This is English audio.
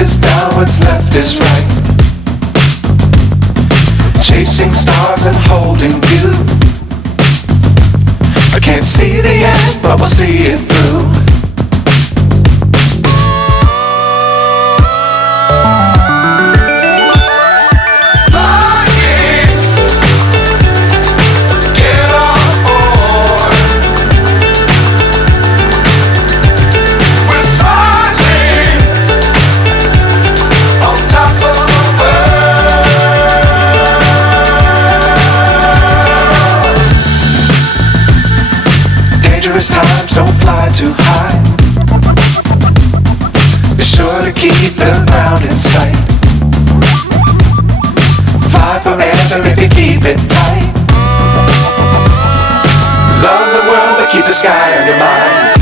is down, what's left is right. Chasing stars and holding you. I can't see the end, but we'll see it through. Times don't fly too high. Be sure to keep the ground in sight. Fly forever if you keep it tight. Love the world but keep the sky on your mind.